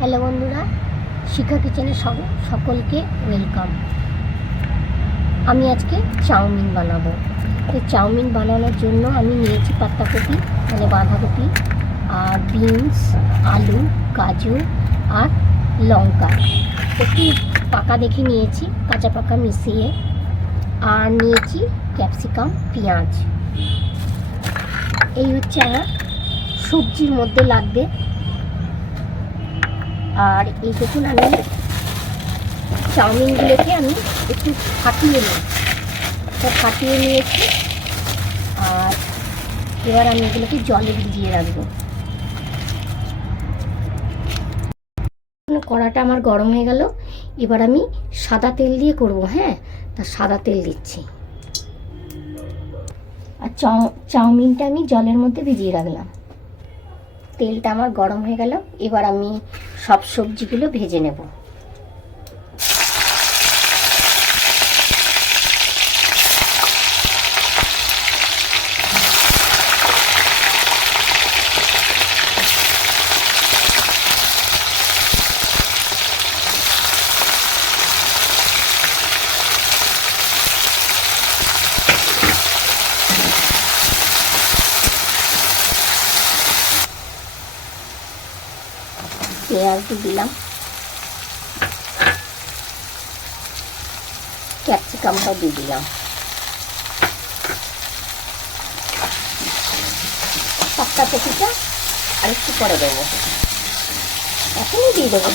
Hello বন্ধুরা, শিখা কিচেনে সকলকে ওয়েলকাম। আমি আজকে চাউমিন বানাবো। তো চাউমিন বানানোর জন্য আমি নিয়েছি পাতাকপি মানে বাঁধাকপি, আর বিনস, আলু, গাজর আর লঙ্কা একটু পাকা দেখে নিয়েছি, কাঁচা পাকা মিশিয়ে। আর নিয়েছি ক্যাপসিকাম, পেঁয়াজ। এই হচ্ছে আমার সবজির মধ্যে লাগবে। আর এই দেখুন, আমি চাউমিনগুলোকে আমি একটু ফাটিয়ে নিয়েছি। আর এবার আমি এগুলোকে জলে ভিজিয়ে রাখবো। কড়াটা আমার গরম হয়ে গেল। এবার আমি সাদা তেল দিয়ে করব। হ্যাঁ, তা সাদা তেল দিচ্ছি। আর চাউমিনটা আমি জলের মধ্যে ভিজিয়ে রাখলাম। তেলটা আমার গরম হয়ে গেল। এবার আমি সব সবজিগুলো ভেজে নেব। পেঁয়াজ দিলাম, ক্যাপসিকামটাও দিয়ে দিলাম, পাতাকপিটা আর একটু পরে দেবো, এখনই দিয়ে দেবো।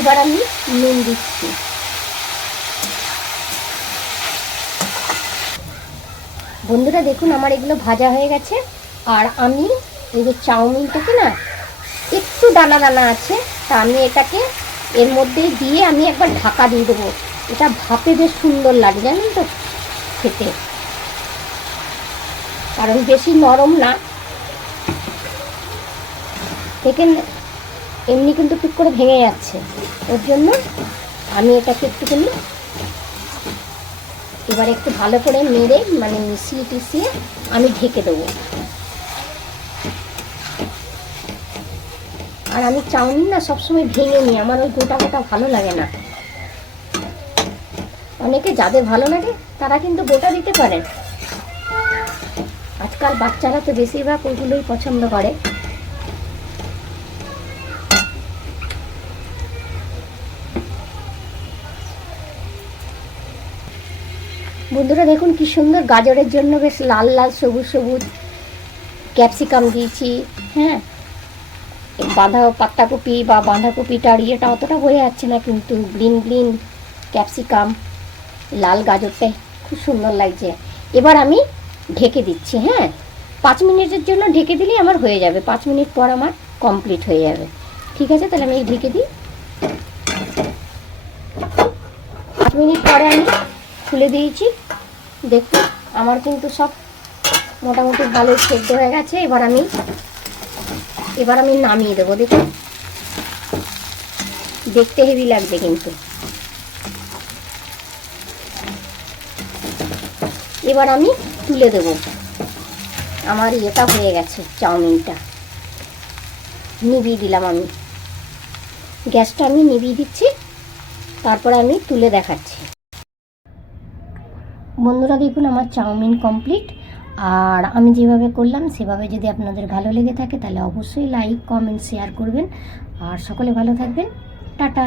এবার আমি নুন দিচ্ছি। বন্ধুরা দেখুন, আমার এগুলো ভাজা হয়ে গেছে। আর আমি এই যে চাউমিনটাকে না একটু দানা দানা আছে, তা আমি এটাকে এর মধ্যে দিয়ে আমি একবার ঢাকা দিয়ে দেবো। এটা ভাপে বেশ সুন্দর লাগে, জানেন তো খেতে, কারণ বেশি নরম না। দেখেন এমনি কিন্তু টুক করে ভেঙে যাচ্ছে, ওর জন্য আমি এটাকে একটুখানি এবার একটু ভালো করে নেড়ে মানে মিশিয়ে টিশিয়ে আমি ঢেকে দেবো। আর আমি চাউমিন না সবসময় ভেঙে নিই, আমার ওই গোটা গোটা ভালো লাগে না। অনেকে যাদের ভালো লাগে তারা কিন্তু গোটা দিতে পারেন। আজকাল বাচ্চারা তো বেশিরভাগ ওইগুলোই পছন্দ করে। বন্ধুরা দেখুন কি সুন্দর, গাজরের জন্য বেশ লাল লাল সবুজ সবুজ ক্যাপসিকাম দিয়েছি। হ্যাঁ, পাতাকপি বা বাঁধাকপিটার ইয়েটা অতটা বোঝা যাচ্ছে না, কিন্তু গ্রিন গ্রিন ক্যাপসিকাম, লাল গাজরটাই খুব সুন্দর লাগছে। এবার আমি ঢেকে দিচ্ছি। হ্যাঁ, 5 মিনিটের জন্য ঢেকে দিলেই আমার হয়ে যাবে। 5 মিনিট পর আমার কমপ্লিট হয়ে যাবে। ঠিক আছে, তাহলে আমি ঢেকে দিই। 5 মিনিট পরে আমি খুলে দিয়েছি। দেখুন আমার কিন্তু সব মোটামুটি ভালোই সেদ্ধ হয়ে গেছে। এবার আমি নামিয়ে দেবো। দেখুন দেখতে হেভি লাগবে কিন্তু। এবার আমি তুলে দেব। আমার এটা হয়ে গেছে, চাউমিনটা নিভিয়ে দিলাম। আমি গ্যাসটা আমি নিভিয়ে দিচ্ছি, তারপরে আমি তুলে দেখাচ্ছি। বন্ধুরা দেখুন আমার চাউমিন কমপ্লিট। আর আমি যেভাবে করলাম সেভাবে যদি আপনাদের ভালো লেগে থাকে তাহলে অবশ্যই লাইক, কমেন্ট, শেয়ার করবেন। আর সকলে ভালো থাকবেন। টাটা।